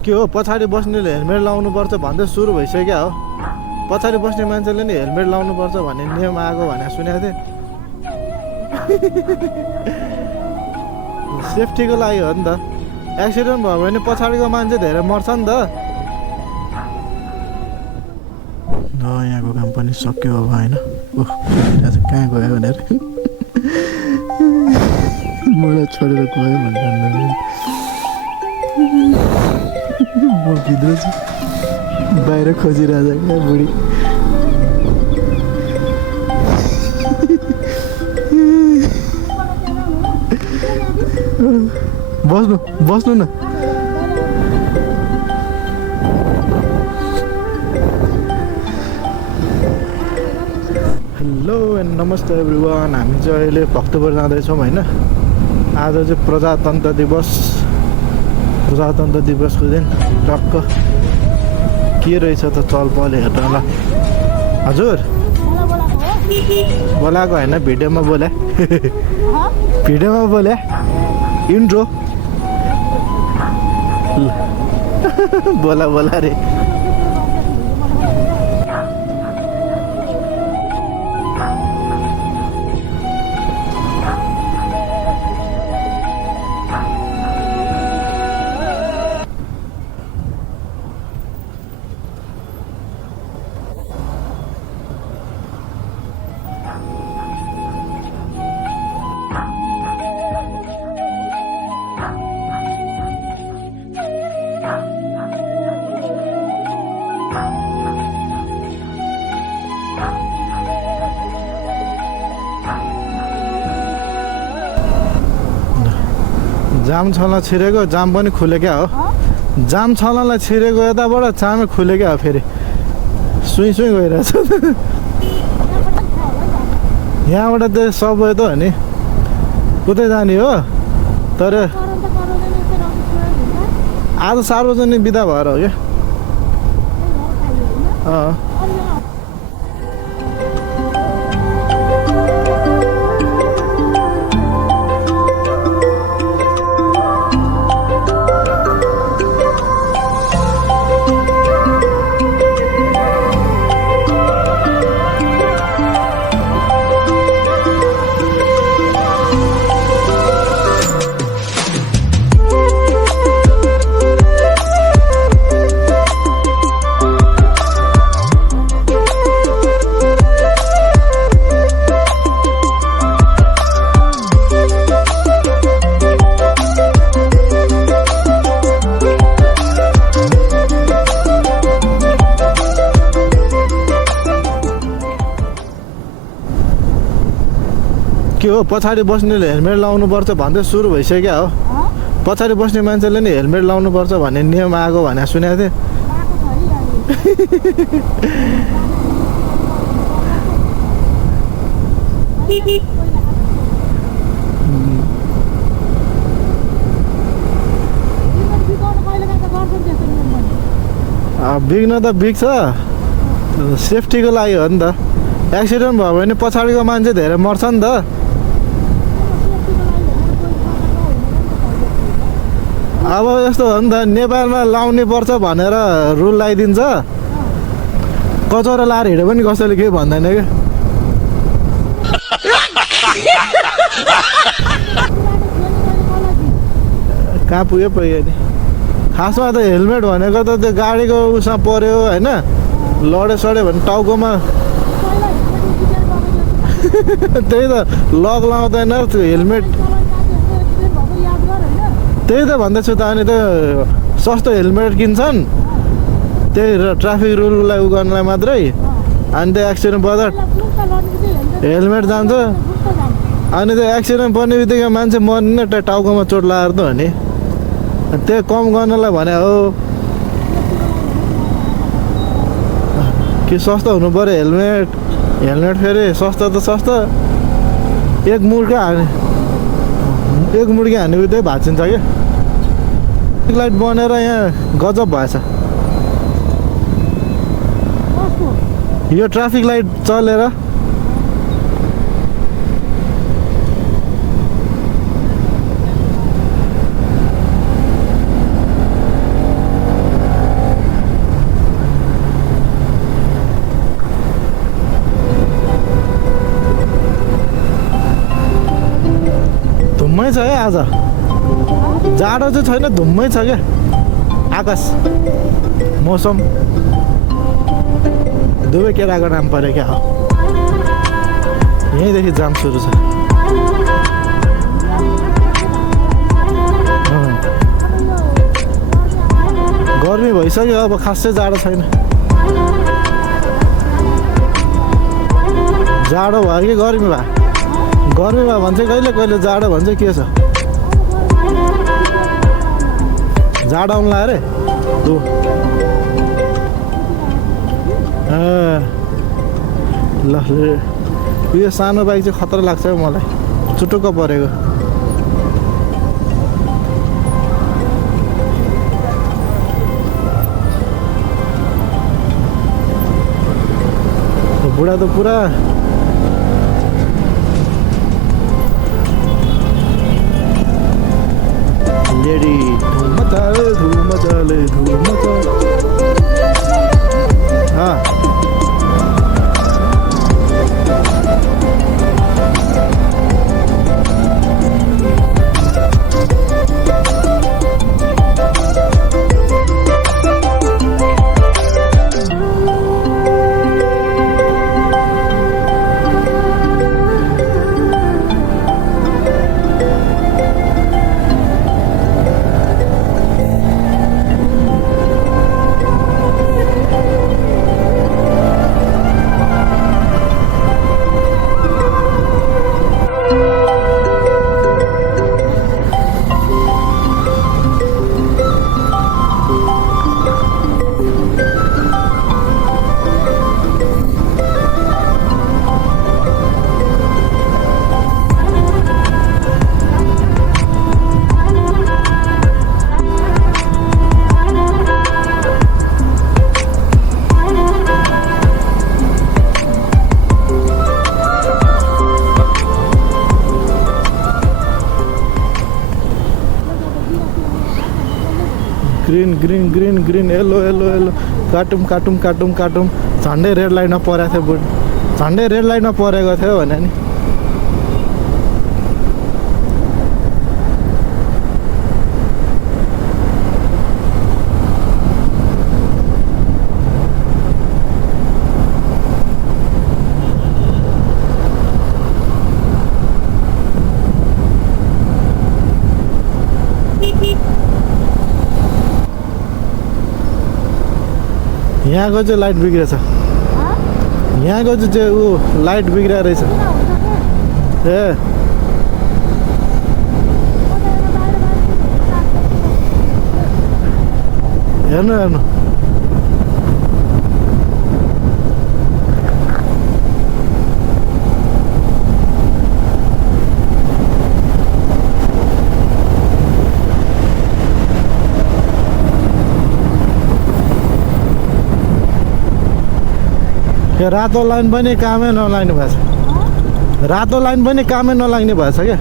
के हो पछाडि बस्नेले हेलमेट लाउनुपर्छ भन्दै सुरु भइसक्यो हो। पछाडि बस्ने मान्छेले नि हेलमेट लाउनुपर्छ भन्ने नियम आएको भने सुनेको थिएँ। सेफ्टीको लागि हो नि त। एक्सिडेन्ट भयो भने पछाडिको मान्छे धेरै मर्छ नि त। यहाँको काम पनि सक्यो अब होइन। ओह कहाँ गयो भनेर मलाई छोडेर गयो भन्दा म भित्र छु बाहिर खोजिरहेछ क्या बुढी। बस्नु बस्नु न। हेलो एन्ड नमस्ते एभ्रिवान। हामी चाहिँ अहिले भक्तपुर जाँदैछौँ होइन। आज चाहिँ प्रजातन्त्र दिवसको दिन टक्क के रहेछ त चल पहल हेर्नु ल। हजुर बोलाएको होइन भिडियोमा बोले। भिडियोमा बोले इन्ट्रो बोला बोला रे। जाम छल्न छिरेको जाम पनि खुलेकै हो। जाम छल्नलाई छिरेको यताबाट जामै खुलेकै हो। फेरि सुई सुई गइरहेछ। यहाँबाट त सबवे त हो नि उतै जाने हो। तर आज सार्वजनिक बिदा भएर हो क्या। के हो पछाडि बस्नेले हेलमेट लाउनुपर्छ भन्दै सुरु भइसक्यो हो। पछाडि बस्ने मान्छेले नि हेलमेट लाउनुपर्छ भन्ने नियम आएको भने सुनेको थिएँ। बिग्न त बिग्छ सेफ्टीको लागि हो नि त। एक्सिडेन्ट भयो भने पछाडिको मान्छे धेरै मर्छ नि त। अब यस्तो हो नि त नेपालमा लाउनै पर्छ भनेर रुल लगाइदिन्छ। कचौरा लाएर हिँड्यो पनि कसैले केही भन्दैन क्या। कहाँ पुग्यो नि खासमा त हेलमेट भनेको त त्यो गाडीको उसमा पर्यो होइन। लड्यो सड्यो भने टाउकोमा त्यही त लक लाउँदैन त्यो हेलमेट। त्यही त भन्दैछु त। अनि त सस्तो हेलमेट किन्छन् त्यही ट्राफिक रुललाई उ गर्नलाई मात्रै। अनि त्यो एक्सिडेन्ट पर्दा हेलमेट जान्छ। अनि त्यो एक्सिडेन्ट पर्ने बित्तिकै मान्छे मर्ने न टाउकोमा चोट लगाएर त हो नि। त्यो कम गर्नलाई भने हो कि सस्तो हुनु पऱ्यो हेलमेट। हेलमेट फेरि सस्तो त सस्तो एक मुड्के हान्ने बित्तिकै भाँचिन्छ क्या। लाइट बनेर यहाँ गजब भएछ। यो ट्राफिक लाइट चलेर कहाँ छ जाडो चाहिँ छैन धुम्मै छ क्या आकाश मौसम दुवै केटाको नाम पऱ्यो क्या हो यहीँदेखि जाम सुरु छ गर्मी भइसक्यो अब खासै जाडो छैन जाडो भयो कि गर्मी भयो गर्मी भयो भन्छ कहिले कहिले जाडो भन्छ के छ जाडो आउनु लाग्यो अरे ल यो सानो बाइक चाहिँ खतरा लाग्छ मलाई चुटुक्क परेको बुढा त पुरा लेडी धुम मचाले ग्रीन येलो काटौँ झन्डै रेड लाइनमा परेको थियो बुढ झन्डै रेड लाइनमा परेको थियो भने नि यहाँको चाहिँ लाइट बिग्रेछ यहाँको चाहिँ ऊ लाइट बिग्रेको रहेछ ए हेर्नु यो रातो लाइन पनि कामै नलाग्ने भएछ रातो लाइन पनि कामै नलाग्ने भएछ क्या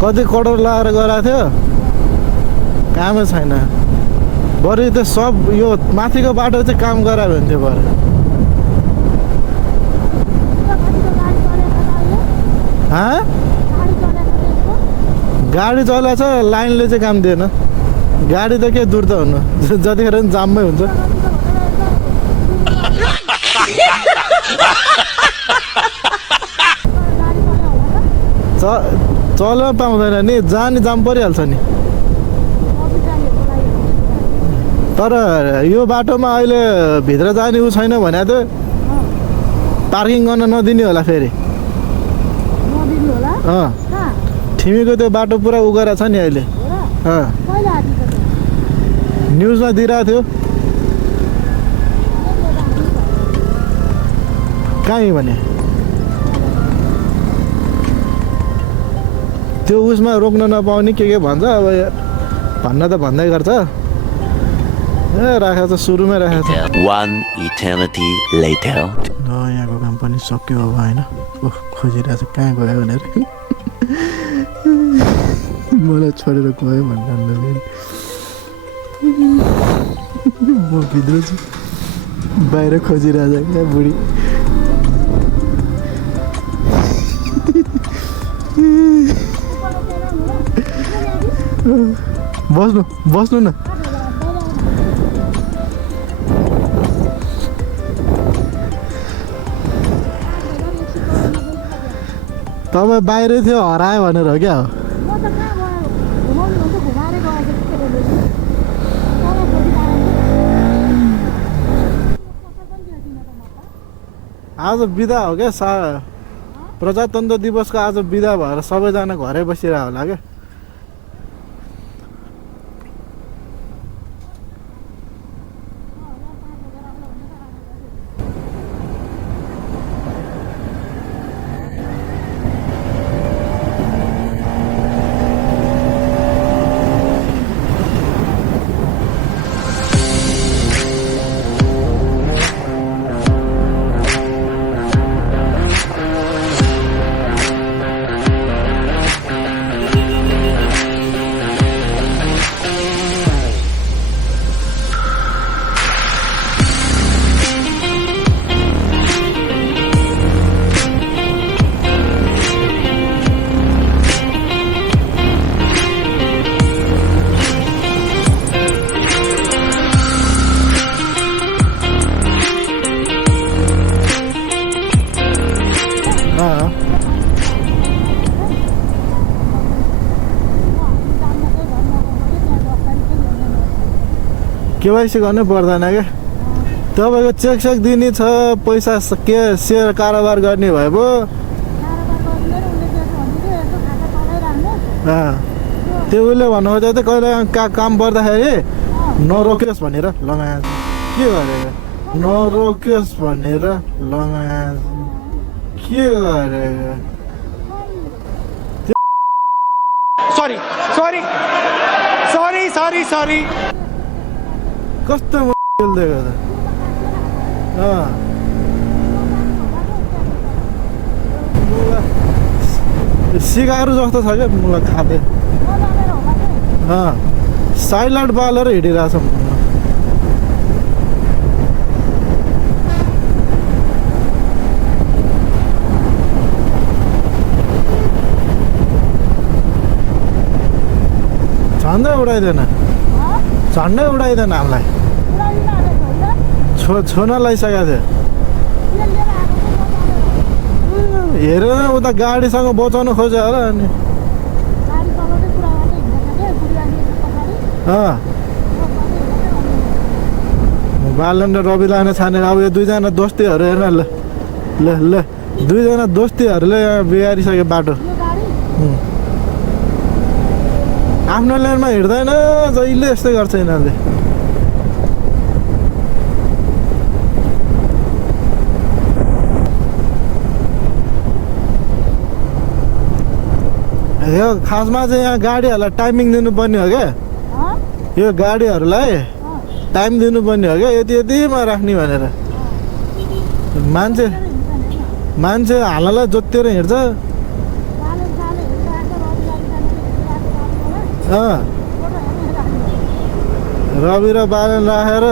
कति करोड लगाएर गराएको थियो कामै छैन बरु त सब यो माथिको बाटो चाहिँ काम गरायो भने थियो बरु गाडी चलाएको छ लाइनले चाहिँ काम दिएन गाडी त के दूर त हुनु जतिखेर पनि जाममै हुन्छ चल्न पाउँदैन नि जाने जाम परिहाल्छ नि तर यो बाटोमा अहिले भित्र जाने उ छैन भने त पार्किङ गर्न नदिने होला फेरि ठिमीको त्यो बाटो पुरा उ गरेको छ नि अहिले न्युजमा दिइरहेको थियो कहीँ भने त्यो उसमा रोक्न नपाउने के भन्छ अब भन्न त भन्दै गर्छ ए राखेको छ सुरुमै राखेको छ यहाँको काम पनि सक्यो अब होइन खोजिरहेको छ कहाँ गयो भनेर मलाई छोडेर गयो भन्नु म भित्र छु बाहिर खोजिरहेको छ क्या बुढी बस्नु बस्नु न तपाईँ बाहिरै थियो हरायो भनेर हो क्या आज बिदा हो क्या प्रजातन्त्र दिवसको आज बिदा भएर सबैजना घरै बसिरहेको होला क्या केवाइसी गर्नै पर्दैन क्या तपाईँको चेक सेक दिने छ पैसा के सेयर कारोबार गर्ने भए पो त्यो उसले भन्नुभयो त कहिले काम पर्दाखेरि नरोकियोस् भनेर लगाए के गरेर नरोकियोस् भनेर लगाए के गरेर sorry sorry sorry sorry sorry कस्तो खेल्दिएको त सिगारो जस्तो छ क्या मुला खाँदै साइलाइट बालेर हिँडिरहेछ झन्डै उडाइदेन झन्डै उडाइदेन हामीलाई छोन लगाइसकेको थियो हेरेर उता गाडीसँग बचाउनु खोज्यो होला अनि बालन र रविलाने छानेर अब यो दुईजना दोस्तीहरू हेर्न ल ल ल दुईजना दोस्तीहरूले यहाँ बिगारिसक्यो बाटो आफ्नो लेनमा हिँड्दैन जहिले यस्तै गर्छ यिनीहरूले यो खासमा चाहिँ यहाँ गाडीहरूलाई टाइमिङ दिनुपर्ने हो क्या यो गाडीहरूलाई टाइम दिनुपर्ने हो क्या यति यतिमा राख्ने भनेर मान्छे हाललाई जोतेर हिँड्छ रवि र बालन राखेर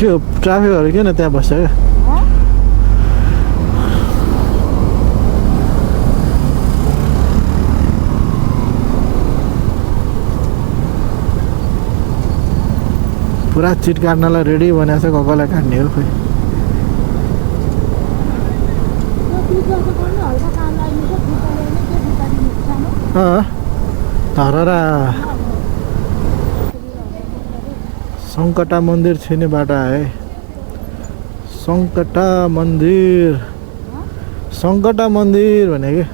त्यो ट्राफिकहरू किन त्यहाँ बस्छ क्या पुरा चिट काट्नलाई रेडी भनेको छ कसलाई काट्ने हो खोइ धररा सङ्कटा मन्दिर छिर्ने बाटो है सङ्कटा मन्दिर भने के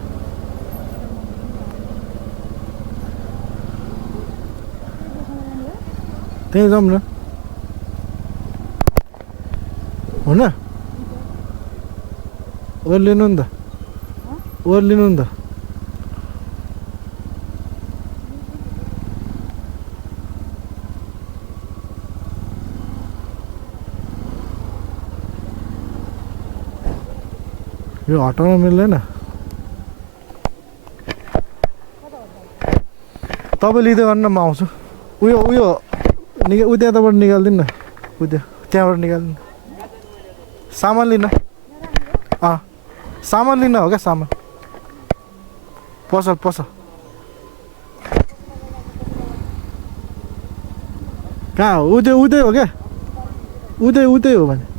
त्यहीँ जाउँ न हुन ओर्लिनु नि त ओर्लिनु नि त यो हटाउन मिल्दैन तपाईँ लिँदै गर्नु न म आउँछु उयो त्यहाँबाट निकालिदिनु न त्यहाँबाट निकालिदिनु सामान लिन सामान लिन हो क्या सामान पसल कहाँ हो उतै हो क्या उतै हो भने